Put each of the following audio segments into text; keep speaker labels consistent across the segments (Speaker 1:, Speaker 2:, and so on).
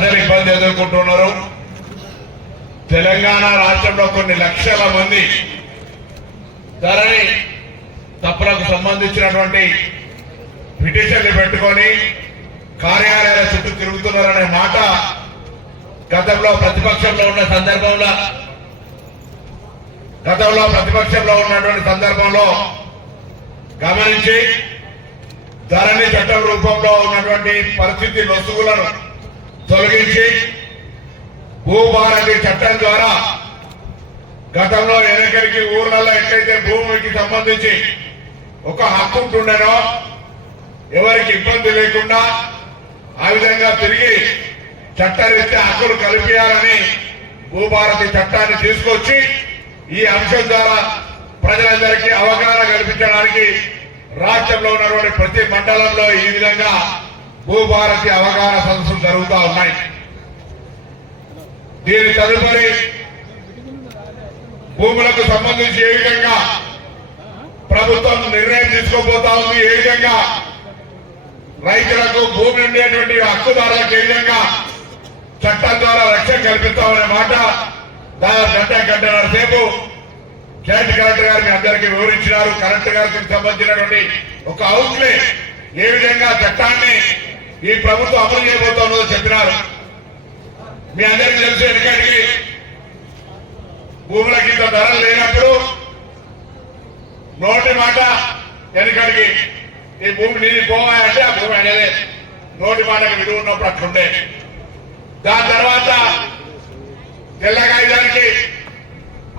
Speaker 1: ప్రజలు ఇబ్బంది ఎదుర్కొంటున్నారు. తెలంగాణ రాష్ట్రంలో కొన్ని లక్షల మంది ధరణి తప్పులకు సంబంధించినటువంటి పిటిషన్లు పెట్టుకొని కార్యాలయాల చుట్టూ తిరుగుతున్నారనే మాట గతంలో ప్రతిపక్షంలో ఉన్న సందర్భంలో గతంలో ప్రతిపక్షంలో ఉన్నటువంటి సందర్భంలో గమనించి ధరణి చట్టం రూపంలో ఉన్నటువంటి పరిస్థితి లొసుగులను తొలగించి భూభారతి చట్టం ద్వారా గతంలో ఎన్నికలకి ఊర్లలో ఎట్లయితే భూమికి సంబంధించి ఒక హక్కు ఉంటుండేనో ఎవరికి ఇబ్బంది లేకుండా ఆ విధంగా తిరిగి చట్టరీత్యా హక్కులు కల్పించాలని భూభారతి చట్టాన్ని తీసుకొచ్చి ఈ అంశం ద్వారా ప్రజలందరికీ అవగాహన కల్పించడానికి రాష్ట్రంలో ఉన్నటువంటి ప్రతి మండలంలో ఈ విధంగా భూభారతి అవగాహన సదస్సులు జరుగుతూ ఉన్నాయి. దీని తదుపరి భూములకు సంబంధించి ఏ విధంగా ప్రభుత్వం నిర్ణయం తీసుకోబోతా ఉంది ఏ విధంగా రైతులకు భూమి ఉండేటువంటి హక్కుదారులకు ఏ విధంగా చట్టం ద్వారా రక్షణ కల్పిస్తామనే మాట దాదాపు గంట గంటన్నర సేపు జాయింట్ కలెక్టర్ గారు మీ అందరికీ వివరించినారు. కలెక్టర్ గారికి సంబంధించినటువంటి ఒక అవుట్లే ఏ విధంగా చట్టాన్ని ఈ ప్రభుత్వం అమలు చేయబోతా ఉన్నదో చెప్పినారు. మీ అందరికీ తెలుసు ఎందుకంటే భూములకి ఇంత ధరలు లేనప్పుడు నోటి మాట వెనకడికి ఈ భూమి నీది పోవాలంటే ఆ భూమి అనేది నోటి మాటకు విలువ ఉన్నప్పుడు అట్లుండే. దాని తర్వాత తెల్లగాయడానికి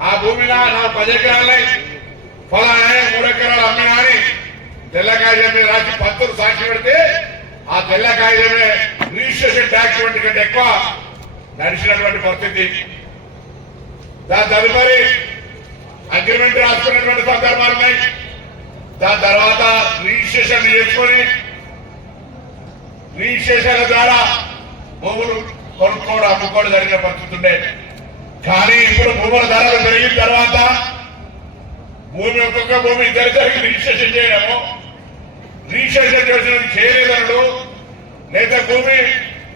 Speaker 1: ఆ భూమిలో నా పది ఎకరాలై ఫలానా మూడు ఎకరాలు అమ్మినా అని తెల్లగాయ మీద రాసి పంతులు సాక్షి పెడితే ఆ తెల్లకాయలనే రిజిస్ట్రేషన్ రిజిస్ట్రేషన్ వంటి కంటే ఎక్కువ నడిచినటువంటి పరిస్థితి. దాని తదుపరి అగ్రిమెంట్ రాసుకున్నటువంటి సందర్భాలు ఉన్నాయి. దాని తర్వాత రిజిస్ట్రేషన్ చేసుకొని రిజిస్ట్రేషన్ ద్వారా భూములు కొనుక్కోవడం అమ్ముకోవడం జరిగిన పరిస్థితి ఉండే. కానీ ఇప్పుడు భూముల ధరలు పెరిగిన తర్వాత భూమి ఒక్కొక్క భూమి ఇద్దరిద్దరికి రిజిస్ట్రేషన్ చేయడము రిజిస్ట్రేషన్ చేసిన చేయలేదనడు లేదా భూమి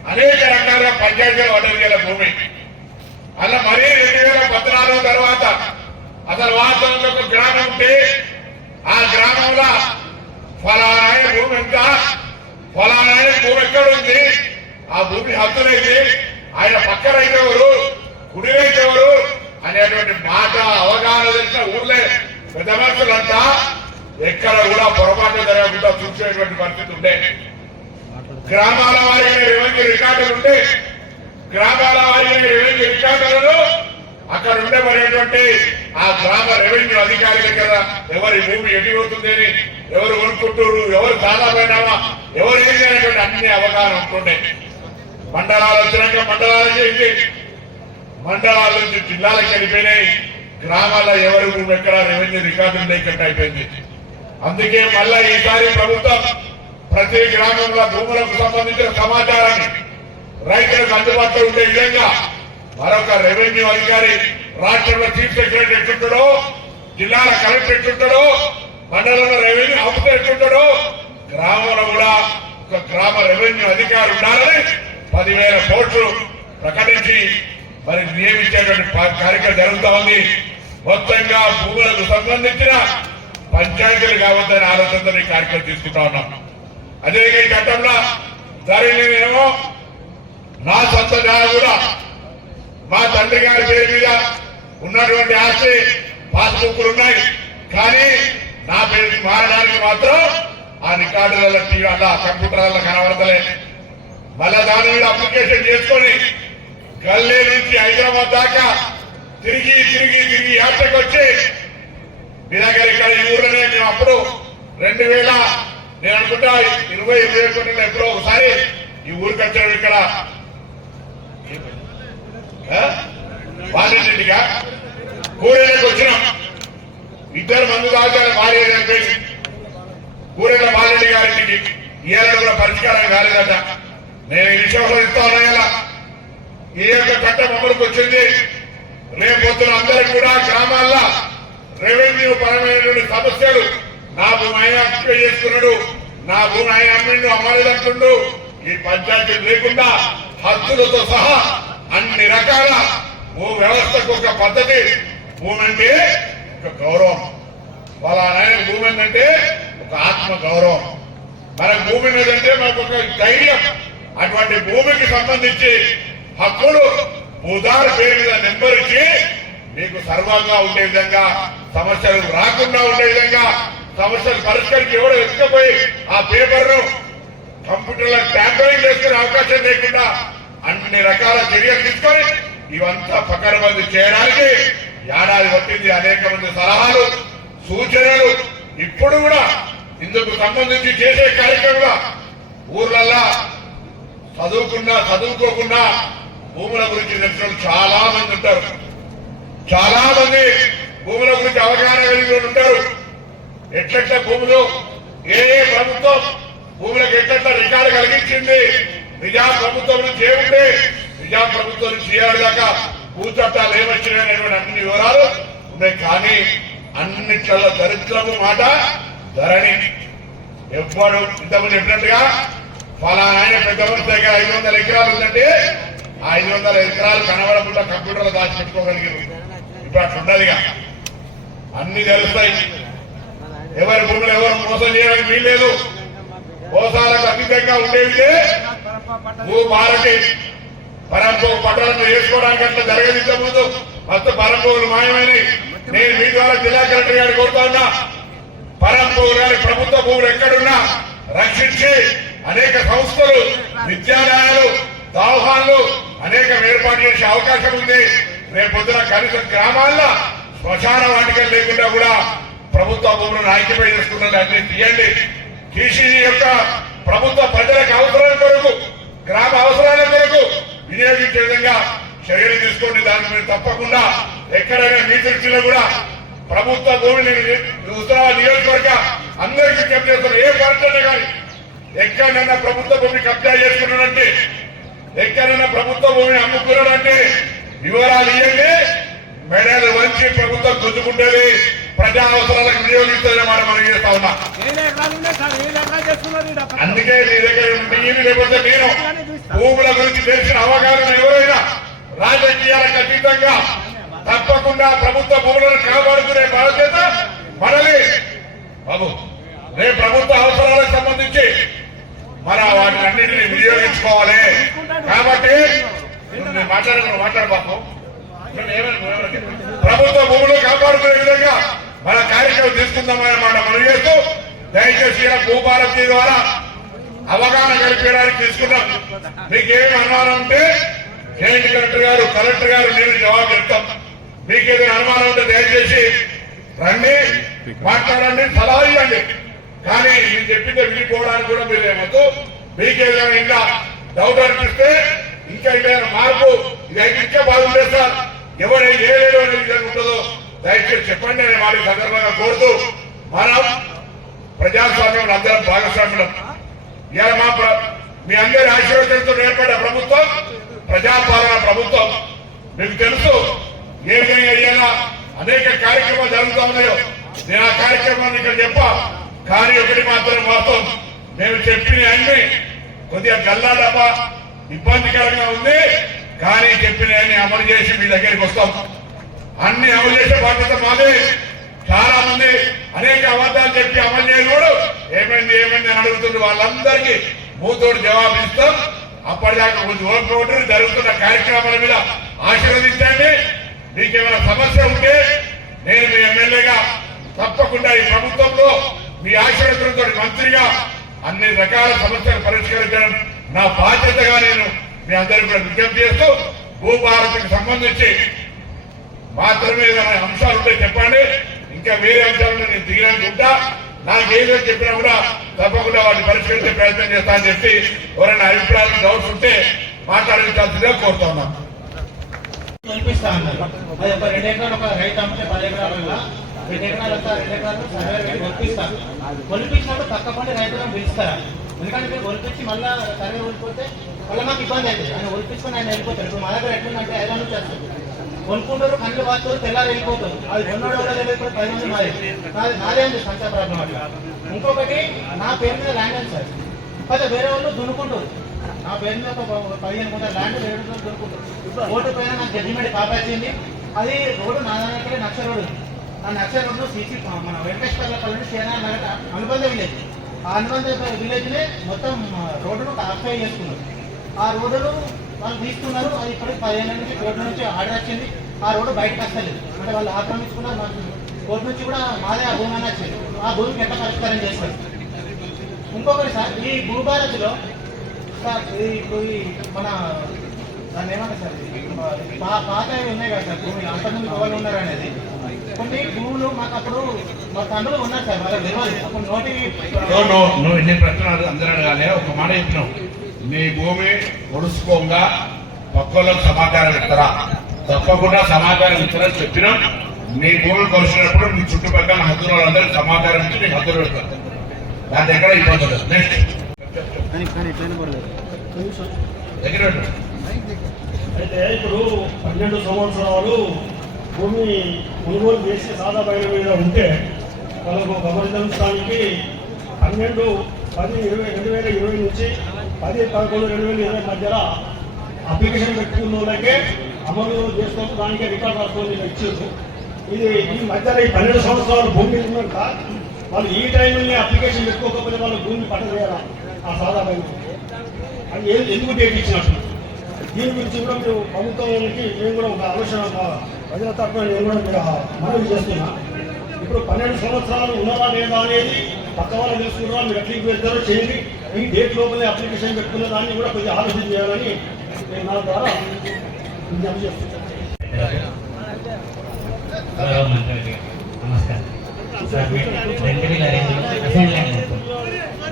Speaker 1: అనేక రకాలుగా పంచాయతీలు అడగల భూమి. అలా మరీ రెండు వేల పద్నాలుగు తర్వాత అసలు వాస్తవంలో ఒక గ్రామం ఉంటే ఆ గ్రామంలో ఫలానాయ భూమి ఎంత? ఫలానాయ భూమి ఎక్కడ ఉంది? ఆ భూమి హద్దులైంది ఆయన పక్క రైతు ఎవరు కుడి రైతు ఎవరు అనేటువంటి మాట అవగాహన తెలిసిన ఊర్లే పెద్ద మనుషులంతా ఎక్కడ కూడా పొరపాటు జరగకుండా చూసేటువంటి పరిస్థితి ఉండే. గ్రామాల వారికి రెవెన్యూ రికార్డులు ఉంటే గ్రామాల వారి రెవెన్యూ రికార్డులను అక్కడ ఉండబడేటువంటి ఆ గ్రామ రెవెన్యూ అధికారి దగ్గర ఎవరి భూమి ఎటువతుంది అని ఎవరు కొనుక్కుంటారు ఎవరు సాదాపోయినామా ఎవరు ఏం చేయనటువంటి అన్ని అవగాహన ఉంటుండే. మండలాలు వచ్చినాక మండలాలు చేసి మండలాల నుంచి జిల్లాలకు వెళ్ళిపోయినాయి. గ్రామాల ఎవరి భూమి ఎక్కడ రెవెన్యూ రికార్డులు లేకుండా అయిపోయింది. అందుకే మళ్ళా ఈసారి ప్రభుత్వం ప్రతి గ్రామంలో భూములకు సంబంధించిన సమాచారాన్ని రైతులకు అందుబాటులో ఉండే విధంగా మరొక రెవెన్యూ అధికారి రాష్ట్రంలో చీఫ్ సెక్రటరీ ఎట్లుంటాడో జిల్లాల కలెక్టర్ ఎట్లుంటాడో మండలంలో రెవెన్యూ ఆఫీసర్ ఎట్లుంటాడో గ్రామంలో కూడా ఒక గ్రామ రెవెన్యూ అధికారి ఉండాలని పదివేల కోట్లు ప్రకటించి మరి నియమించేటువంటి కార్యక్రమం జరుగుతా ఉంది. మొత్తంగా భూములకు సంబంధించిన పంచాయతీలు కావద్దని ఆలోచనతో ఈ కార్యక్రమం తీసుకుంటా ఉన్నాం. అదే ఈ చట్టంలో జరిగినేమో నా సొంత జాగా కూడా మా తండ్రి గారి పేరు మీద ఉన్నటువంటి ఆస్తి పాస్బుక్లు ఉన్నాయి. కానీ నా పేరు మారడానికి మాత్రం ఆ రికార్డులలో టీవీ కంప్యూటర్లలో కనబడతలే. మళ్ళా దాని మీద అప్లికేషన్ చేసుకొని గల్లీ నుంచి హైదరాబాద్ దాకా తిరిగి తిరిగి తిరిగి యాత్రకు వచ్చి మీ దగ్గర ఇక్కడ ఈ ఊర్లోనే మేము అప్పుడు రెండు వేల నేను అనుకుంటా ఇరవై ఇరవై ఒకటిలో ఎప్పుడో ఒకసారి ఈ ఊరికి వచ్చాడు ఇక్కడ. వాళ్ళింటిగా కూరేళ్ళకి వచ్చినాం. ఇద్దరు మందు తాగారు భార్య చనిపోయింది కూరేళ్ళ బాలరెడ్డి గారింటికి ఇవాళ కూడా పరిష్కారం కాలేదట. నేను ఈ విషయంలో ఇస్తాను ఉన్నాయలా ఈ యొక్క చట్టం అమలుకు వచ్చింది. రేపొద్దున అందరికి కూడా గ్రామాల్లో రెవెన్యూ పరమైనటువంటి సమస్యలు నా భూమి ఆయన అక్యుపై చేసుకున్నాడు నా భూమి ఆయన అమ్మిండు అమ్మలేదంటుండు ఈ పంచాయతీ లేకుండా హద్దులతో సహా అన్ని రకాల భూ వ్యవస్థకు ఒక పద్ధతి. భూమి అంటే ఒక గౌరవం. వాళ్ళ ఆయన భూమి ఏంటంటే ఒక ఆత్మ గౌరవం. మన భూమి మీదంటే మనకు ఒక ధైర్యం. అటువంటి భూమికి సంబంధించి హక్కులు భూదారు పేరు మీద నెంబర్ ఇచ్చి మీకు సర్వంగా ఉండే విధంగా సమస్యలు రాకుండా ఉండే విధంగా సమస్యలు పరిష్కరించి ఎవరు ఎత్తుకపోయి ఆ పేపర్ను కంప్యూటర్ల ట్యాంపరింగ్ చేసుకునే అవకాశం లేకుండా అన్ని రకాల చర్యలు తీసుకొని ఇవంతా పకరబంది చేయడానికి ఏడాది పట్టింది అనేక మంది సలహాలు సూచనలు ఇప్పుడు కూడా ఇందుకు సంబంధించి చేసే కార్యక్రమంలో ఊర్లల్లా చదువుకున్నా చదువుకోకుండా భూముల గురించి తెలిసిన చాలా మంది ఉంటారు. చాలా మంది అవగాహన ఉంటారు. ఎట్లెట్ల భూములు ఏ ఏ ప్రభుత్వం భూములకు ఎట్లెట్ల రికార్డు కలిగించింది? నిజాం ప్రభుత్వం నుంచి ఏముంది నిజాం ప్రభుత్వం నుంచి ఏడు దాకా భూచట్టాలు ఏమొచ్చినాయనేటువంటి అన్ని వివరాలు ఉన్నాయి. కానీ అన్నిట్లలో దరిద్రము మాట ధరణి. ఎవ్వరు ఇంతకుముందు చెప్పినట్టుగా ఫలానా ఆయన పెద్ద మనిషి దగ్గర ఐదు వందల ఎకరాలు ఉందంటే ఆ ఐదు వందల ఎకరాలు కనబడకుండా కంప్యూటర్లో దాచిపెట్టుకోగలిగారు ఇప్పుడు అట్లా ఉండదుగా అన్ని తెలుస్తాయి. ఎవరి భూములు ఎవరు మోసం చేయడానికి వీల్లేదు. మోసాలకు అతీతంగా ఉండేవితే భూ భారతి పరంపో పట్టణం చేసుకోవడానికి అట్లా జరగదు ముందు మొత్తం పరంపోగులు మాయమైనవి నేను మీ ద్వారా జిల్లా కలెక్టర్ గారు కోరుతా ఉన్నా. గారి ప్రభుత్వ భూములు ఎక్కడున్నా రక్షించి అనేక సంస్థలు విద్యాలయాలు దావహాన్లు అనేక ఏర్పాటు చేసే అవకాశం ఉంది. రేపు పొద్దున కనీసం గ్రామాల్లో శ్మశాన వాటికలు లేకుండా కూడా ప్రభుత్వ భూములను నాయకమే చేసుకున్నది అన్ని తీయండి. తీసి యొక్క ప్రభుత్వ ప్రజలకు అవసరాల కొరకు గ్రామ అవసరాల కొరకు వినియోగించే విధంగా చర్యలు తీసుకోండి. దానికి మీరు తప్పకుండా ఎక్కడైనా మీటించినా కూడా ప్రభుత్వ భూమిని ఉత్తరాబాద్ నియోజకవర్గ అందరికీ విజ్ఞప్తి చేస్తున్నారు ఏ పార్టీ కానీ ఎక్కడైనా ప్రభుత్వ భూమిని కబ్జా చేసుకున్నాడంటే ఎక్కడైనా ప్రభుత్వ భూమిని అమ్ముకున్నాడంటే వివరాలు ఇవ్వండి. మెడలు వంచి ప్రభుత్వం గుంజుకుంటేది ప్రజా అవసరాలకు వినియోగిస్తుందని మనం మనం చేస్తా ఉన్నా. అందుకే నీ దగ్గర నీళ్ళు లేకపోతే నేను భూముల గురించి తెలిసిన అవగాహన ఎవరైనా రాజకీయాలకు అతీతంగా తప్పకుండా ప్రభుత్వ భూములను కాపాడుకునే బాధ్యత మనది. బాబు రేపు ప్రభుత్వ అవసరాలకు సంబంధించి మన వాటిని అన్నింటినీ వినియోగించుకోవాలి. కాబట్టి నేను మాట్లాడను ప్రభుత్వ భూములు కాపాడుకునే విధంగా మన కార్యక్రమం తీసుకుందామని మాట మనం చేస్తూ దయచేసి ఇలా భూభారతి ద్వారా అవగాహన కల్పించడానికి తీసుకున్నాం. మీకు ఏమి అనుమానం ఉంటే జాయింట్ కలెక్టర్ గారు కలెక్టర్ గారు నేను జవాబు చెప్తాం. మీకు ఏదైనా అనుమానం ఉంటే దయచేసి రండి మాట్లాడండి సలహా ఇవ్వండి. కానీ నేను చెప్పిందే వెళ్ళిపోవడానికి కూడా మీరు ఏమొద్దు. మీకు ఏదైనా ఇంకా డౌట్ అనిపిస్తే ఇంకా ఏదైనా మార్పు ఇది అయితే ఇంకా బాగుంటుంది సార్ ఎవరు ఏ లేడు అనే విధంగా ఉంటుందో దయచేసి చెప్పండి నేను వారి సందర్భంగా కోరుతూ మనం ప్రజాస్వామ్యం అందరం భాగస్వామ్యం ఇవాళ మా మీ అందరి ఆశీర్వాదంతో ఏర్పడ్డ ప్రభుత్వం ప్రజాపాలన ప్రభుత్వం. మీకు తెలుసు ఏ విధంగా ఇవాళ అనేక కార్యక్రమాలు జరుగుతూ ఉన్నాయో. నేను ఆ కార్యక్రమాన్ని ఇక్కడ చెప్పా. కానీ ఒకటి మాత్రం మాత్రం నేను చెప్పిన అన్ని కొద్దిగా గల్లాడబ్బా ఇబ్బందికరంగా ఉంది. కానీ చెప్పిన అన్ని అమలు చేసి మీ దగ్గరికి వస్తాం. అన్ని అమలు చేసే బాధ్యత మాదే. చాలా మంది అనేక అబద్ధాలు చెప్పి అమలు చేయని కూడా ఏమైంది ఏమైంది అని అడుగుతుంది వాళ్ళందరికీ మూతోడు జవాబు ఇస్తాం. అప్పటిదాకా కొంచెం ఓపిక జరుగుతున్న కార్యక్రమాల మీద ఆశీర్వదించండి. మీకేమైనా సమస్య ఉంటే నేను మీ ఎమ్మెల్యేగా తప్పకుండా ఈ ప్రభుత్వంలో మీ ఆశీర్వదంతో మంత్రిగా అన్ని రకాల సమస్యలు పరిష్కరించడం నా బాధ్యతగా నేను మీ అందరికీ కూడా విజ్ఞప్తి చేస్తూ భూభారతికి సంబంధించి మాత్రమే ఏదైనా అంశాలు ఉంటే చెప్పండి. ఇంకా వేరే అంశాలను నేను దిగడానికి ఉంటా. నాకు ఏదో చెప్పినా కూడా తప్పకుండా వాటిని పరిష్కరించే ప్రయత్నం చేస్తా అని చెప్పి ఎవరైనా అభిప్రాయాలు డౌట్స్ ఉంటే మాట్లాడించాల్సిందిగా కోరుతా ఉన్నాను.
Speaker 2: కల్పిస్తా అన్నారు. అది ఒక రెండు ఎకరాలు ఒక రైతు అమ్మితే పది ఎకరాల రెండు ఎకరాలు అంతా రెండు ఎకరాలు సర్వే కొలిపించినప్పుడు రైతులను పిలుస్తారా? ఎందుకంటే మీరు ఒలిపించి మళ్ళా సర్వే ఓడిపోతే మళ్ళీ మాకు ఇబ్బంది అవుతుంది. ఆయన ఒలిపించుకొని ఆయన వెళ్ళిపోతారు. ఇప్పుడు మా దగ్గర ఎట్లుందంటే ఐదు వందలు చేస్తారు కొనుక్కుంటారు కళ్ళు వాచుతారు తెల్లారు వెళ్ళిపోతారు. అది కొన్నాడు కూడా తెలియదు పది మంది మాది నాది నాదే అండి సంఖ్యా ప్రాబ్లం అట్లా. ఇంకొకటి నా పేరు మీద ల్యాండ్ అని సార్. అయితే వేరే వాళ్ళు దున్నుకుంటారు. నా పేరు మీద ఒక పదిహేను కొంత ల్యాండ్ వేరే దున్నుకుంటారు. దొరుకుతుంది పైన నాకు జడ్జిమెంట్ కాపాడింది. అది రోడ్డు నా దగ్గర నక్ష రోడ్డు ఆ నక్ష రోడ్డు సీసీ మన వెంకటేశ్వర పల్లె సేనా నగట అనుబంధ విలేజ్. ఆ అనుబంధ విలేజ్నే మొత్తం రోడ్డును ఆక్యుపై చేసుకున్నారు. ఆ రోడ్డును వాళ్ళు తీసుకున్నారు అది ఇప్పటికి పదిహేను నుంచి కోర్టు నుంచి ఆర్డర్ వచ్చింది. ఆ రోడ్డు బయటకు వస్తలేదు. అంటే వాళ్ళు ఆక్రమించుకున్నారు. మాకు కోర్టు నుంచి కూడా మాదే ఆ భూమి అని వచ్చింది. ఆ భూమికి ఎట్లా పరిష్కారం చేస్తారు? ఇంకొకటి సార్ ఈ భూభారతిలో సార్ ఇది ఇప్పుడు ఈ మన దాన్ని ఏమన్నా సార్ మా పాతవి ఉన్నాయి కదా సార్ భూమి అంతకుముందు ఎవరు ఉన్నారు అనేది? కొన్ని భూములు మాకు అప్పుడు మా తండ్రులు ఉన్నారు సార్. వాళ్ళకి తెలియదు అప్పుడు నోటికి
Speaker 1: ఎన్ని ప్రశ్నలు అందరూ అడగాలి. ఒక మాట చెప్పినావు నీ భూమి ఒడుసుకోగా. పక్కలకు సమాచారం ఇస్తారా? తప్పకుండా సమాచారం ఇస్తారని చెప్పినా నీ భూమి కొలిసినప్పుడు నీ చుట్టుపక్కల హద్దుల వాళ్ళందరికీ సమాచారం ఇచ్చి నీకు హద్దులు పెడతారు. దాంట్లో ఎక్కడ ఇబ్బంది లేదు నెక్స్ట్.
Speaker 3: అయితే ఇప్పుడు పన్నెండు సంవత్సరాలు భూమి కొనుగోలు చేసి సాదా బయలు మీద ఉంటే వాళ్ళకు గమనించడానికి పన్నెండు పది ఇరవై రెండు వేల ఇరవై నుంచి పది పదకొండు రెండు వేల ఇరవై మధ్యలో అప్లికేషన్ పెట్టుకున్న వాళ్ళకే అమలు చేసుకోవచ్చు దానికే రికార్డ్ రాసుకొని ఇచ్చారు. ఇది ఈ మధ్యలో ఈ పన్నెండు సంవత్సరాలు భూమి ఉన్నాక వాళ్ళు ఈ టైంలోనే అప్లికేషన్ పెట్టుకోకపోతే వాళ్ళు భూమిని పట్టలేరా? ఆ సాధారణ. అది ఏ- ఎందుకు డేట్ ఇచ్చినట్టు? దీని గురించి కూడా మీరు ప్రభుత్వానికి మేము కూడా ఒక ఆలోచన ప్రజల తరఫున నేను కూడా మీరు మనవి చేస్తున్నా. ఇప్పుడు పన్నెండు సంవత్సరాలు ఉన్నదా లేదా అనేది పక్క వాళ్ళు తెలుసుకున్నారా మీరు ఎట్లకి పెడతారో చేయండి. ఈ డేట్ లోపలే అప్లికేషన్ పెట్టుకున్న దాన్ని కూడా కొద్దిగా ఆలోచన చేయాలని నేను నా ద్వారా విజ్ఞప్తి చేస్తున్నాను.
Speaker 4: నమస్కారం. రెండు వేల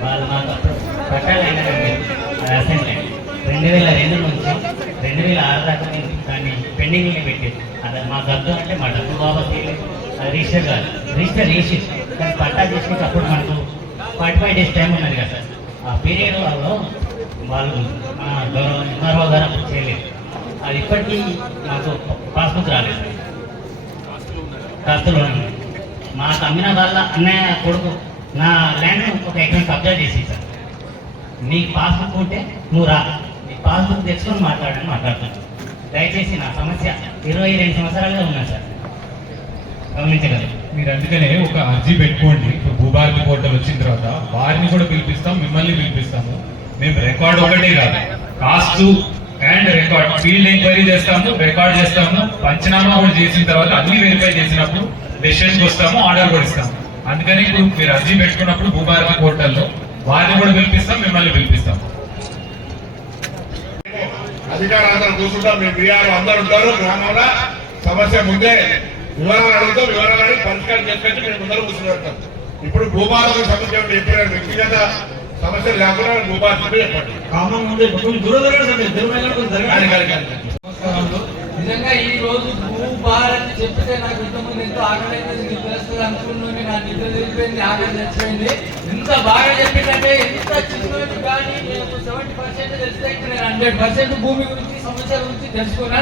Speaker 4: వాళ్ళు మాకు అప్పుడు పట్టాలు అయినారండి. రెండు వేల రెండు నుంచి రెండు వేల ఆరు దాకా నేను దాన్ని పెండింగ్లో పెట్టేది అది మా గద్దు అంటే మా డబ్బు బాబా రిజిస్టర్ కాదు. రిజిస్టర్ చేసి కానీ పట్టా చేసినాక అప్పుడు మనకు ఫార్టీ ఫైవ్ డేస్ టైం ఉన్నది కదా సార్. ఆ పీరియడ్ వాళ్ళు వాళ్ళు మన గౌరవ ఎంఆర్ఓ చేయలేదు. అది ఇప్పటికీ నాకు పాస్బుక్ రాలేదు. సార్ కాస్తులు మాకు అమ్మిన వాళ్ళ అన్నయ్య కొడుకు నా ల్యాండ్ ఒక ఎకరం కబ్జా చేసి సార్ మీ పాస్బుక్ ఉంటే నువ్వు రా. నీ పాస్బుక్ తెచ్చుకొని మాట్లాడని మాట్లాడుతాను. దయచేసి నా సమస్య ఇరవై రెండు సంవత్సరాలుగా ఉన్నాను సార్. గమనించగలరు.
Speaker 5: మీరు అందుకనే ఒక అర్జీ పెట్టుకోండి. ఇప్పుడు భూభారతి పోర్టల్ వచ్చిన తర్వాత వారిని కూడా పిలిపిస్తాం మిమ్మల్ని పిలిపిస్తాము. మేము రికార్డ్ ఒకటే కాదు. Caste and record. Field enquiry చేస్తాము రికార్డ్ చేస్తాము పంచనామా కూడా చేసిన తర్వాత అన్ని వెరిఫై చేసినప్పుడు డెసిషన్కి వస్తాము ఆర్డర్ కూడా ఇస్తాము. అందుకని ఇప్పుడు మీరు అర్జీ పెట్టుకున్నప్పుడు భూభారతి పోర్టల్లో వారిని కూడా పిలిపిస్తాం మిమ్మల్ని పిలిపిస్తాం.
Speaker 1: అధికారులు అందరూ కూర్చుంటాం మీ అందరూ ఉంటారు. గ్రామంలో సమస్య ముందే వివరాలు అడుగుతాం వివరాలు అడిగి పరిష్కారం చేసుకొచ్చి మీరు ముందర కూర్చుంటాం ఇప్పుడు భూభారత సమస్య ఉంటే చెప్పిన వ్యక్తిగత సమస్యలు భూభారత చెప్పండి
Speaker 3: కామన్ ఉండే
Speaker 1: కానీ కానీ
Speaker 6: నిజంగా ఈ రోజు భూ భారత్ చెప్తే నాకు ఇంతకుముందు ఎంతో ఆకలి అయింది నిద్ర వస్తుంది అనుకున్నాను నా నిద్ర తెలిపోయింది ఆకలి చచ్చిపోయింది ఎంత బాగా చెప్పిందంటే ఎంత చిన్నది కానీ నేను సెవెంటీ పర్సెంట్ తెలిస్తే ఇక్కడ నేను హండ్రెడ్ పర్సెంట్ భూమి గురించి సమస్య గురించి తెలుసుకున్నా.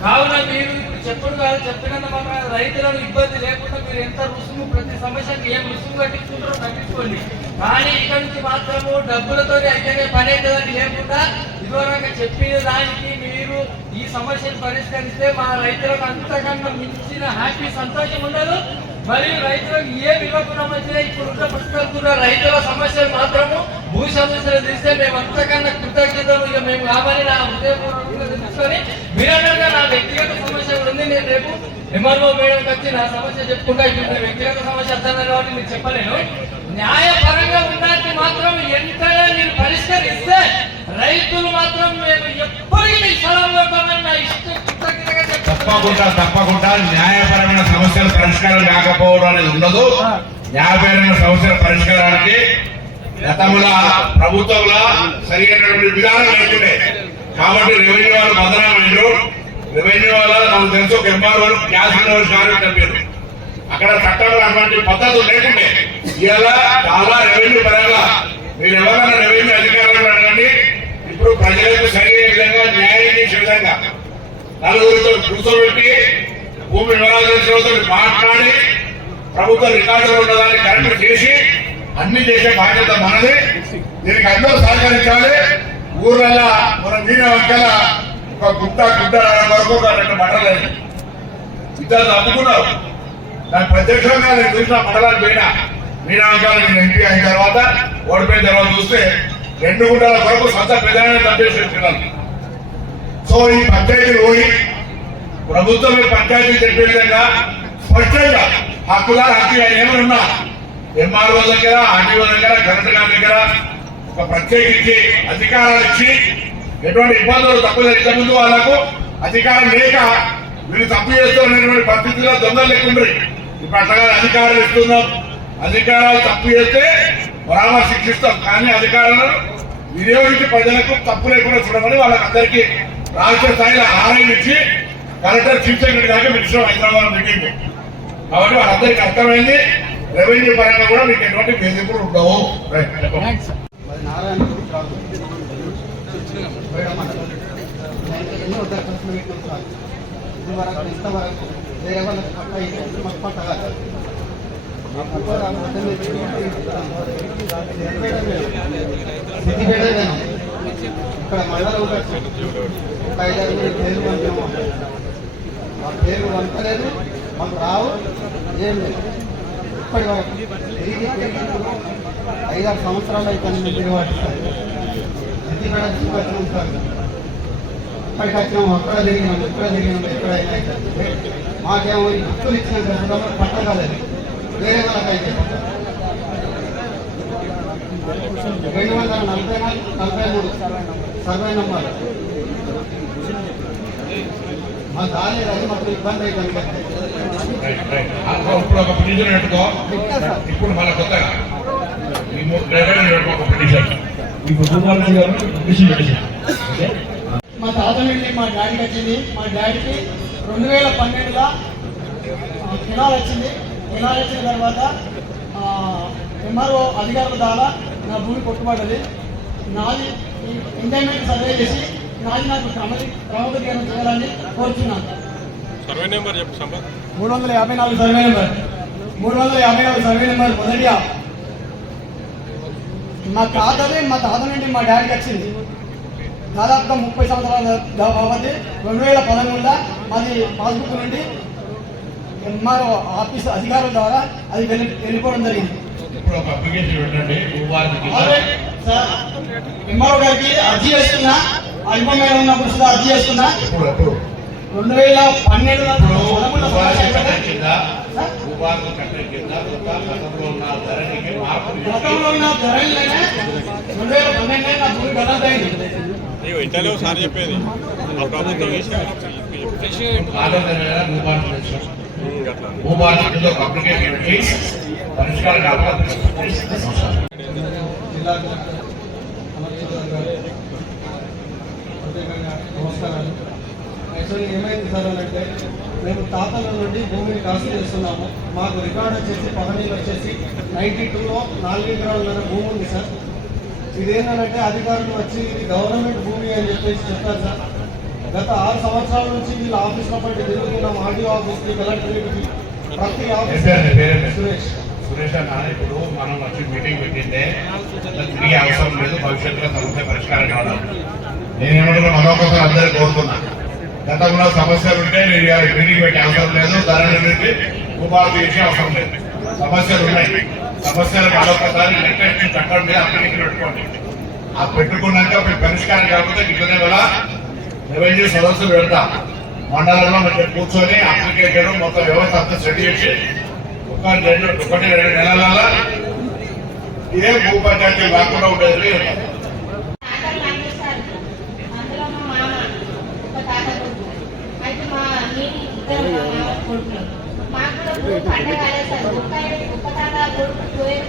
Speaker 6: కావున మీరు చెప్పుడు కాదు చెప్పినంత మాత్రం రైతులను ఇబ్బంది లేకుండా మీరు ఎంత రుసుము ప్రతి సమస్యకి ఏం రుసుము కట్టించుకుంటారో కట్టించుకోండి కానీ ఇక్కడ నుంచి మాత్రము డబ్బులతో అయితేనే పని అవుతుందని లేకుండా ఇదివరకు చెప్పిన దానికి మీరు ఈ సమస్యను పరిష్కరిస్తే మా రైతులకు అంతకన్నా మించిన హ్యాపీ సంతోషం ఉండదు. మరియు రైతులకు ఏ వివకులం వచ్చినా ఇప్పుడు ఉన్న ప్రస్తుతం రైతుల సమస్యలు మాత్రము భూ సమస్యలు తీస్తే మేము అంతకన్నా కృతజ్ఞతలు. ఇక మేము కావాలి నా ఉదయం తెలుసుకొని మీరు నా వ్యక్తిగత సమస్య కూడా నేను రేపు? ఎంఆర్ఓ మేడంకి వచ్చి నా సమస్య చెప్పుకుంటా ఇప్పుడు వ్యక్తిగత సమస్య వస్తాను కాబట్టి నేను చెప్పలేను. న్యాయపరంగా ఉన్నట్టు మాత్రం ఎంతగా మీరు పరిష్కరిస్తే రైతులు మాత్రం మేము ఎప్పటికీ స్థలంలో
Speaker 1: తప్పకుండా తప్పకుండా న్యాయపరమైన సమస్యల పరిష్కారం కాకపోవడం అనేది ఉండదు. న్యాయపరమైన సమస్యల పరిష్కారానికి గతంలో ప్రభుత్వంలో సరైనటువంటి విధానం లేకుండే. కాబట్టి రెవెన్యూ వాళ్ళు బదనామైండ్రు రెవెన్యూ వాళ్ళ నాకు తెలుసు ఒక ఎంఆర్ఓ గ్యాస్ కార్మికులు పేరు అక్కడ చట్టంలో అటువంటి పద్ధతులు లేకుండే. ఇలా చాలా రెవెన్యూ పరంగా మీరు ఎవరైనా రెవెన్యూ అధికారులను అడగండి. ఇప్పుడు ప్రజలకు సరైన విధంగా న్యాయం చేసే విధంగా నలుగురితో కూర్చోబెట్టి భూమి వివరాలు తెలిసిన మాట్లాడి ప్రభుత్వ రికార్డులో ఉన్నదాన్ని కరెక్ట్ చేసి అన్ని చేసే బాధ్యత మనది. దీనికి అందరూ సహకరించాలి. ఊర్లలో మన మీన వంకల ఒక గుట్ట గుట్ట వరకు ఒక రెండు మండలాలు ఇద్దరు అమ్ముకున్నారు దాని ప్రత్యక్షంగా నేను చూసిన మండలాలు పోయినా మీనా నేను ఎంపీ అయిన తర్వాత ఓడిపోయిన తర్వాత చూస్తే రెండు గుంటల వరకు సొంత పెద్దనే చంపేసి సో ఈ పంచాయతీలు పోయి ప్రభుత్వం ఈ పంచాయతీ చెప్పే విధంగా స్పష్టంగా హక్కులా హక్కు ఏమైనా ఉన్నా ఎంఆర్ఓ దగ్గర ఆర్టీఓ దగ్గర కలెక్టర్ గారి దగ్గర ఒక ప్రత్యేకించి అధికారాలు ఇచ్చి ఎటువంటి ఇబ్బందులు తప్పు ముందు వాళ్ళకు అధికారం లేక వీళ్ళు తప్పు చేస్తున్నటువంటి పరిస్థితిలో దొంగలు లేకుండ్రి. ఇప్పుడు అట్లా అధికారాలు ఇస్తున్నాం. అధికారాలు తప్పు చేస్తే పరామర్శ శిక్షిస్తాం. కానీ అధికారాలను వినియోగించి ప్రజలకు తప్పు లేకుండా చూడమని వాళ్ళకందరికీ రాష్ట్ర స్థాయిలో ఆర్ఐ ఇచ్చి కలెక్టర్ చీఫ్ సెక్రటరీ దాకా పిలిచాం హైదరాబాద్ మీటింగ్. కాబట్టి వాళ్ళందరికీ అర్థమైంది. రెవెన్యూ పరంగా కూడా మీకు ఎటువంటి బెదింపులు ఉండవు రైట్.
Speaker 7: మరి నారాయణపూర్ కాదు బయట మండలం నేను ఎన్నో దరఖాస్తులు పెట్టాం సార్ ఇది వరకు ఇంతవరకు వేరే వాళ్ళకి మాకు పట్ట కాదు మేము ఇక్కడ మండలం ఒక ఐదారు పేరు పంపాము ఆ పేరు పంపలేదు మాకు రావు ఏం లేదు ఇప్పటి వరకు ఇప్పుడు ఐదారు సంవత్సరాలు అయితే మేము తిరిగి సార్ సిద్దిపేట తీసుకొచ్చినాం సార్ ఇక్కడికి వచ్చినాం అక్కడ తిరిగినాం ఇక్కడ తిరిగినాం ఇక్కడ మాకేమో ఈ హక్కులు ఇచ్చిన తర్వాత పట్టగలేదు వేరే వాళ్ళకైతే రెండు వందల నలభై నాలుగు నలభై మూడు సర్వే నంబర్ మా దారి అది మాకు ఇబ్బంది అవుతుంది
Speaker 1: ఇప్పుడు మళ్ళీ కొత్తగా ఒక పిటిషన్
Speaker 8: ఇప్పుడు భూపాలజీ గారు మిషన్
Speaker 9: మా తాత నుండి మా డాడీకి వచ్చింది. మా డాడీకి రెండు వేల పన్నెండులో కెనాల్ వచ్చింది. కెనాల్ వచ్చిన తర్వాత ఎంఆర్ఓ అధికారుల ద్వారా నా భూమి కొట్టుబడ్డది. నాది ఎంజాయ్మెంట్ సర్వే చేసి నాది నాకు క్రమబద్ధీకరణ చేయాలని కోరుతున్నాను
Speaker 10: సర్వే నెంబర్ చెప్పు సంపత్
Speaker 9: మూడు వందల యాభై నాలుగు సర్వే నెంబర్. మూడు వందల యాభై నాలుగు సర్వే నెంబర్ మొదటిగా మా తాతది మా తాత నుండి మా డాడీకి వచ్చింది. దాదాపుగా ముప్పై సంవత్సరాల కాబట్టి రెండు వేల పదమూడులో మాది పాస్బుక్ నుండి ఎంఆర్ఓ ఆఫీస్ అధికారుల ద్వారా అది వెళ్ళి వెళ్ళిపోవడం జరిగింది.
Speaker 1: ఇప్పుడు ఒక అప్లికేషన్ పెట్టండి. భూభారతి
Speaker 9: ఆల్రెడీ సార్ ఎంఆర్ఓ గారికి అర్జీ చేస్తున్నా అల్పమైన ఉన్నప్పుడు కూడా అర్జీ చేస్తున్నా రెండు వేల పన్నెండులో
Speaker 1: భూభారతి చట్టం కింద గతంలో ఉన్న ధరణికి
Speaker 9: గతంలో ఉన్న ధరలనే రెండు వేల పన్నెండులో నా భూమి గతంతైంది
Speaker 10: నీవు ఇంటనే ఒకసారి చెప్పేది. ప్రభుత్వం
Speaker 7: ప్రత్యేకంగా నమస్కారాలు యాక్చువల్లీ ఏమైంది సార్ అని అంటే మేము తాతల నుండి భూమిని కాసు చేస్తున్నాము మాకు రికార్డ్ వచ్చేసి పదనీళ్ళు వచ్చేసి నైన్టీ టూలో నాలుగు ఎకరాల భూమి ఉంది సార్. ఇదేంటంటే అధికారులు వచ్చి ఇది గవర్నమెంట్ భూమి అని చెప్పేసి చెప్పారు సార్. గత ఆరు సంవత్సరాల నుంచి వీళ్ళ ఆఫీస్లో పట్టి తిరుగుతున్నాం. ఆర్డీఓ ఆఫీస్కి కలెక్టరేట్కి ప్రతి ఆఫీస్? సురేష్.
Speaker 1: సురేష్ అన్న ఇప్పుడు మనం వచ్చి మీటింగ్ పెట్టిందే తిరిగి అవసరం లేదు భవిష్యత్తులో సమస్య పరిష్కారం కావాలి. నేనేమంటున్నా మరొకసారి అందరూ కోరుతున్నా గతంలో సమస్యలు ఉంటే నేను ఇవాళ మీటింగ్ పెట్టే అవసరం లేదు. ధరల నుండి ఉపాధి చేసే అవసరం లేదు. సమస్యలు ఉన్నాయి. సమస్యలకు మరొకసారి లెక్క చట్టం మీద అప్లికేషన్ పెట్టుకోండి. ఆ పెట్టుకున్నాక మీ పరిష్కారం కాకపోతే ఇక్కడే వల్ల రెవెన్యూ సదస్సులు పెడతా. మండలంలో మంచిగా కూర్చొని అప్లికేషన్ మొత్తం వ్యవస్థ అంతా సెట్ చేసి ఒక రెండు ఒకటి రెండు నెలల ఇదే భూ పంచాయతీ కాకుండా ఉండేది
Speaker 11: తాతలు పంపిస్తారు అందులో మా మామ ఒక తాత కొడుకు అయితే మా నేను ఇద్దరు మా మామ కొడుకులు మాకు కూడా భూ పండగ సార్ ఒక్క ఒక్క తాత కొడుకు పోయేది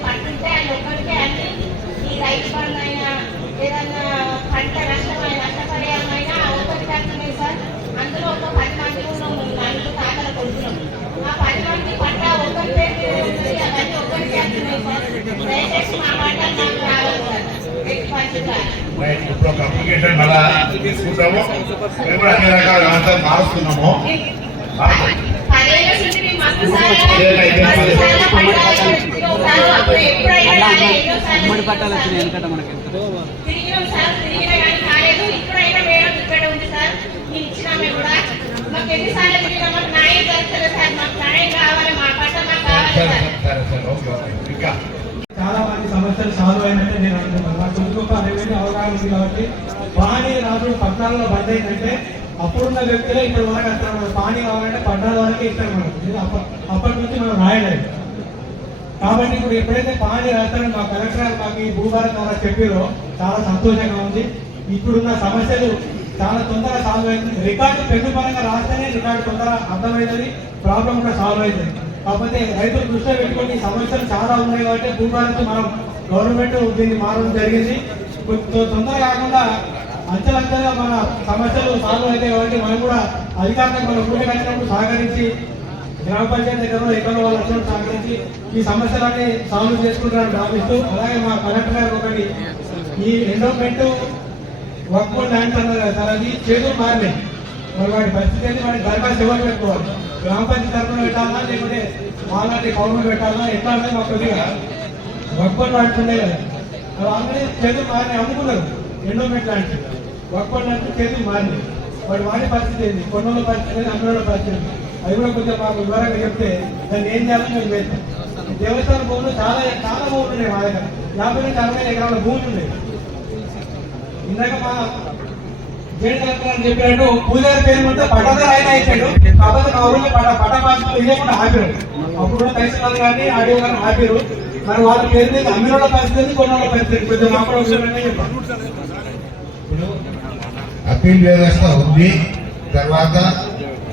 Speaker 11: పంటుంటే ఆయన ఒక్కడికే అన్ని ఈ రైతు బంధు అయినా ఏదన్నా పంట నష్టమైన నష్టపరిహారమైనా ఒకటి కష్టమే సార్ అందులో ఒక పది మంది నలుగురు ఆ పది మంది పంట ఒకరి పేరు అవన్నీ సార్ దయచేసి మా పంట నాకు రావాలి సార్
Speaker 1: ఇప్పుడు ఒక అప్లికేషన్ మళ్ళా తీసుకుంటాము మేము కూడా అన్ని రకాల వ్యవస్థలు మారుస్తున్నాము.
Speaker 11: ఉమ్మడి పట్టాలు
Speaker 1: వచ్చినాయి ఎందుకంటే మనకి ఎంతో
Speaker 12: చాలా మంది సమస్యలు సాల్వ్ అయినట్టే నేను అనుకుంటున్నాను నాకు ఇంకొక అరవై అవగాహన ఉంది కాబట్టి వాణి రాజు పద్నాలుగులో బంద్ అయిందంటే అప్పుడున్న వ్యక్తులే ఇప్పుడు వరకు అంటారు. మనం పానీ కావాలంటే పట్టణాల వరకే ఇస్తారు మనం అప్పటి నుంచి మనం రాయలేదు. కాబట్టి ఇప్పుడు ఎప్పుడైతే పానీ రాస్తారని మా కలెక్టర్ మాకు ఈ భూభారత ద్వారా చెప్పారో చాలా సంతోషంగా ఉంది. ఇప్పుడున్న సమస్యలు చాలా తొందరగా సాల్వ్ అవుతుంది. రికార్డు పెద్ద రాస్తేనే రికార్డు తొందరగా అర్థమవుతుంది ప్రాబ్లం కూడా సాల్వ్ అవుతుంది కాకపోతే రైతులు దృష్టిలో పెట్టుకొని సమస్యలు చాలా ఉన్నాయి కాబట్టి భూభారత్ మనం గవర్నమెంట్ దీన్ని మారడం జరిగింది. తొందరగా కాకుండా అంచెలంచెలుగా మన సమస్యలు సాల్వ్ అయితే కాబట్టి మనం కూడా అధికారులకు మన ఊరికి వచ్చినప్పుడు సహకరించి గ్రామ పంచాయతీ దగ్గర ఎక్కడ వాళ్ళు వచ్చినప్పుడు సహకరించి ఈ సమస్యలన్నీ సాల్వ్ చేసుకుంటారని భావిస్తూ అలాగే మా కలెక్టర్ గారు ఒకటి ఈ ఎండోమెంట్ వర్క్ ల్యాండ్ అన్నారు కదా సార్ అది చేతులు మారినాయి మరి వాటి పరిస్థితి అయితే వాటి దరఖాస్తు ఎవరు పెట్టుకోవాలి? గ్రామ పంచాయతీ తరఫున పెట్టాలా? లేకుంటే మాలాంటి పౌరులు పెట్టాలా? ఎట్లా అంటే మాకు కొద్దిగా వర్క్ వాడుతున్నాయి కదా. అవి ఆల్రెడీ చేతులు మారినాయి అమ్ముకున్నారు ఎండోమెంట్ లాంటివి వర్క్ ల్యాండ్స్ చేతులు మారినాయి వాటి వాడి పరిస్థితి ఏంది? కొన్నోళ్ళ పరిస్థితి ఏంది అన్నోళ్ళ పరిస్థితి ఏంది అది కూడా కొంచెం మాకు వివరంగా చెప్తే దాన్ని ఏం చేయాలని మేము చేస్తాం దేవస్థాన భూములు చాలా చాలా భూములు ఉన్నాయి మా దగ్గర. యాభై నుంచి అరవై ఎకరాల భూములు ఉన్నాయి. ఇందాక మా జైన్ అని చెప్పినట్టు పూజారి పేరు ఉంటే పట్టదారు ఆయన అయిపోయాడు కాకపోతే మా ఊళ్ళో పట పట పాసులు ఇవ్వకుండా ఆపారు. అప్పుడు తహసీల్దార్ గారిని ఆడియో గారిని ఆపారు. మరి వాళ్ళ పేరు మీద అమ్మినోళ్ళ పరిస్థితి కొన్నోళ్ళ పరిస్థితి కొంచెం మాకు కూడా
Speaker 13: అప్పీల్ వ్యవస్థ ఉంది. తర్వాత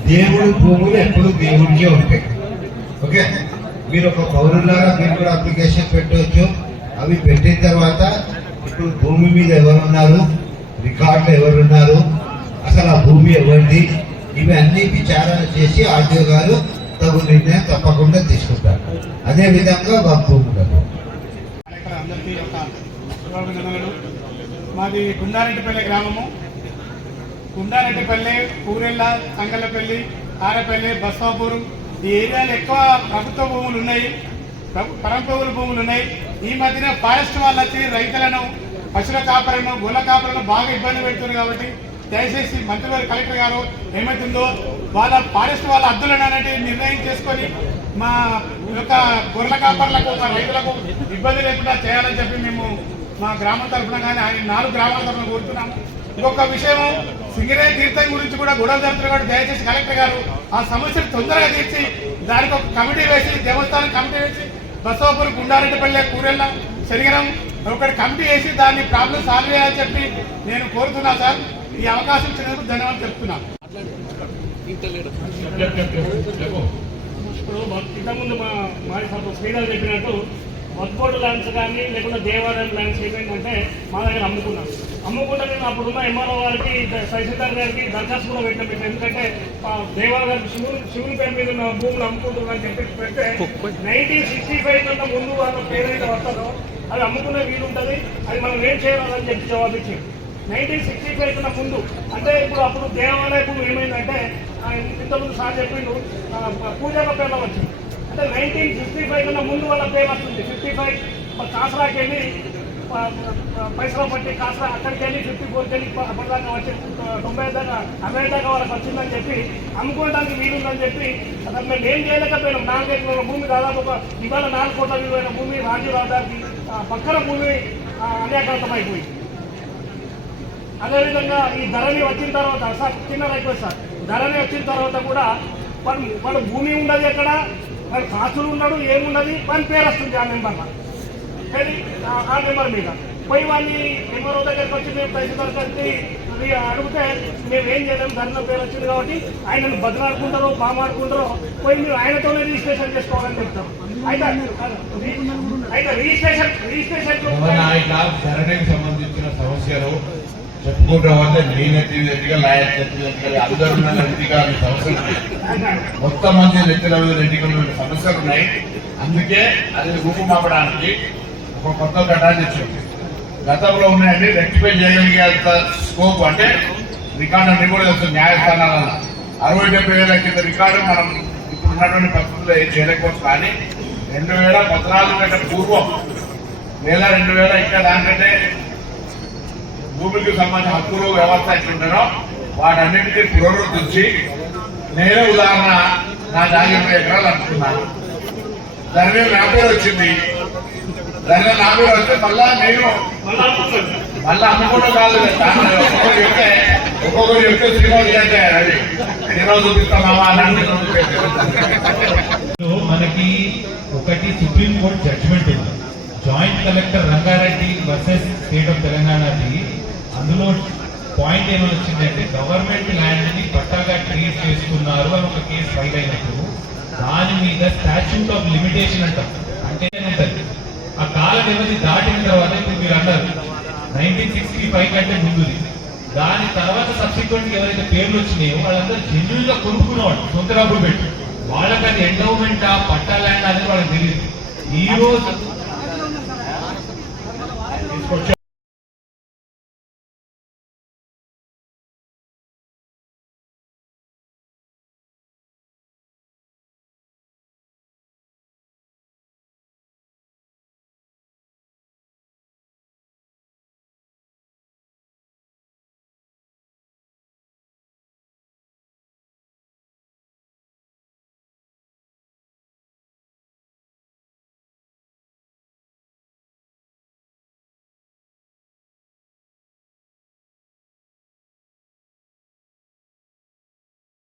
Speaker 13: దేవుడు భూములు ఎప్పుడు దేవుడికే ఉంటాయి. ఓకే? మీరు ఒక పౌరులాగా మీరు కూడా అప్లికేషన్ పెట్టవచ్చు. అవి పెట్టిన తర్వాత ఇప్పుడు భూమి మీద ఎవరున్నారు? రికార్డులు ఎవరున్నారు? అసలు ఆ భూమి ఎవరిది? ఇవి అన్ని విచారణ చేసి ఆర్డీఓ గారు తగు నిర్ణయం తప్పకుండా తీసుకుంటారు. అదే విధంగా వక్ భూములకు
Speaker 12: మాది గుండారెడ్డిపల్లి గ్రామము. కుండారెడ్డిపల్లి పూరెల్ల సంగళ్ళపల్లి ఆరపల్లి బస్వాపూర్. ఈ ఏరియాలో ఎక్కువ ప్రభుత్వ భూములు ఉన్నాయి. ప్రభు- భూములు ఉన్నాయి. ఈ మధ్యన ఫారెస్ట్ వాళ్ళు వచ్చి రైతులను పశువుల కాపరను గొల్ల కాపరను బాగా ఇబ్బంది పెడుతున్నారు కాబట్టి దయచేసి మంత్రివారి కలెక్టర్ గారు ఏమవుతుందో వాళ్ళ ఫారెస్ట్ వాళ్ళ అద్దులను అనేది నిర్ణయం చేసుకొని మా యొక్క గొర్రెల కాపర్లకు మా రైతులకు ఇబ్బంది లేకుండా చేయాలని చెప్పి మేము మా గ్రామం తరఫున కానీ ఆయన నాలుగు గ్రామాల తరఫున కోరుతున్నాము. ఇంకొక విషయం సింగరే తీర్థం గురించి కూడా గొడవ జరుగుతున్న కూడా దయచేసి కలెక్టర్ గారు ఆ సమస్యను తొందరగా తీర్చి దానికి ఒక కమిటీ వేసి దేవస్థానం కమిటీ వేసి బసవపూర్ గుండారెడ్డిపల్లె కూరెళ్ళ శనిగరం ఒకటి కమిటీ వేసి దాన్ని ప్రాబ్లం సాల్వ్ చేయాలని చెప్పి నేను కోరుతున్నా సార్ ఈ అవకాశం ఇచ్చినందుకు ధన్యవాదాలు చెప్తున్నాను
Speaker 3: ఇప్పుడు ఇంతకుముందు మా మా సభ చెప్పినట్టు వర్క్బోర్డు ల్యాండ్స్ కానీ లేకుంటే దేవాలయం ల్యాండ్స్ ఏమైందంటే మా దగ్గర అమ్ముకున్నాం. అమ్ముకుంటే మేము అప్పుడున్న ఎంఆర్ఓ గారికి తహసీల్దార్ గారికి దరఖాస్తు కూడా పెట్టాం. పెట్టాం. ఎందుకంటే దేవాలయం గారు శివుని శివుని పేరు మీద ఉన్న భూములు అమ్ముకుంటున్నారని చెప్పి పెడితే నైన్టీన్ సిక్స్టీ ఫైవ్ కన్నా ముందు వాళ్ళ పేరైతే వస్తుందో అది అమ్ముకునే వీలు ఉంటుంది అది మనం ఏం చేయాలని చెప్పి జవాబు ఇచ్చింది నైన్టీన్ సిక్స్టీ ఫైవ్ కన్నా ముందు అంటే ఇప్పుడు అప్పుడు దేవాలయపు ఏమైందంటే ఇంతకుముందు సార్ చెప్పిండు పూజల పేర్ల వచ్చింది. అంటే నైన్టీన్ ఫిఫ్టీ ఫైవ్ కన్నా ముందు వాళ్ళ పేరు వస్తుంది. ఫిఫ్టీ ఫైవ్ కాసరాకి వెళ్ళి పైసలు పట్టి కాసరా అక్కడికి వెళ్ళి ఫిఫ్టీ ఫోర్కి వెళ్ళి అప్పటిదాకా వచ్చి తొంభై దాకా అరవై దాకా వాళ్ళకి వచ్చిందని చెప్పి అమ్ముకోవడానికి వీలుందని చెప్పి అసలు మేము ఏం చేయలేకపోయినాం. నాలుగైదు వేల భూమి దాదాపు ఒక ఇవాళ నాలుగు కోట్ల విలువైన భూమి రాజీవ్ రహదారికి పక్కన భూమి ఆ, అదేవిధంగా ఈ ధరణి వచ్చిన తర్వాత సార్ చిన్న రిక్వెస్ట్ సార్. ధరణి వచ్చిన తర్వాత కూడా వాళ్ళు భూమి ఉండదు ఎక్కడ? వాడు కాసులు ఉన్నాడు ఏమున్నది? వాని పేరు వస్తుంది ఆ నెంబర్లో కానీ ఆ- ఆ నెంబర్ మీద. పోయి వాడిని ఎంఆర్ఓ దగ్గరికి వచ్చి మేము తహసీల్దార్ కలిసి అది అడిగితే మేము ఏం చేయలేము ధరణ పేరు వచ్చింది కాబట్టి ఆయనను బదులాడుకుంటారో బామాడుకుంటారో పోయి మీరు ఆయనతోనే రిజిస్ట్రేషన్ చేసుకోవాలని చెప్తాం అయితే అయితే రిజిస్ట్రేషన్ రిజిస్ట్రేషన్
Speaker 1: సంబంధించిన సమస్యలు చెప్పుకుంటాం అంటే నేను ఎత్తిగా లాయర్ ఎత్తిగా అందరూ ఉన్న సమస్యలు మొత్తం మంది నెత్తిల మీద ఎన్నికలు సమస్యలు ఉన్నాయి. అందుకే అది రూపుమాపడానికి ఒక కొత్త ఘటాన్ని తెచ్చింది గతంలో ఉన్నాయండి రెక్టిఫై చేయగలిగేంత స్కోప్ అంటే రికార్డు అన్ని కూడా వస్తుంది న్యాయస్థానాల అరవై డెబ్బై వేల కింద రికార్డు మనం ఇప్పుడు ఉన్నటువంటి పరిస్థితుల్లో ఏం చేయలేకపోవచ్చు కానీ రెండు వేల పద్నాలుగు కంటే పూర్వం వేల రెండు వేల ఇంకా దానికంటే భూమికి సంబంధించిన హక్కులు వ్యవస్థ ఎట్లుంటారో వాటన్నింటినీ పునరుద్ధరించి నేనే ఉదాహరణ నా దాని ఇరవై ఎకరాలు అనుకున్నాను దాని మీద నా పేరు వచ్చింది. దాని మీద నా పేరు వస్తే మళ్ళా నేను
Speaker 3: మళ్ళీ అనుకుంటాను
Speaker 1: అమ్ముకోవడం కాదు. ఒక్కొక్కరు చెప్తే ఒక్కొక్కరు చెప్తే శ్రీనివాస్ అంటే అది. శ్రీనివాస్ చూపిస్తామా అని
Speaker 5: మనకి ఒకటి సుప్రీంకోర్టు జడ్జిమెంట్ ఉంది. Joint collector Rangareddy versus state of తెలంగాణది అందులో పాయింట్ ఏమైనా వచ్చిందంటే గవర్నమెంట్ ల్యాండ్ని పట్టాగా ట్రీట్ చేస్తున్నారు అని ఒక కేసు ఫైల్ అయినప్పుడు దాని మీద స్టాచ్యూట్ ఆఫ్ లిమిటేషన్ అంటాం. అంటే ఏముంటది? ఆ కాల వ్యవధి దాటిన తర్వాత ఇప్పుడు మీరు అన్నారు నైన్టీన్ సిక్స్టీ ఫైవ్ కంటే ముందుది. దాని తర్వాత సబ్సిక్వెంట్ ఎవరైతే పేర్లు వచ్చినాయో వాళ్ళందరూ జెన్యున్గా కొనుక్కున్నవాడు సొంత డబ్బులు పెట్టి. వాళ్ళకి అది ఎండోమెంట్ ఆ పట్టా ల్యాండ్ అనేది వాళ్ళకి తెలియదు. ఈ రోజు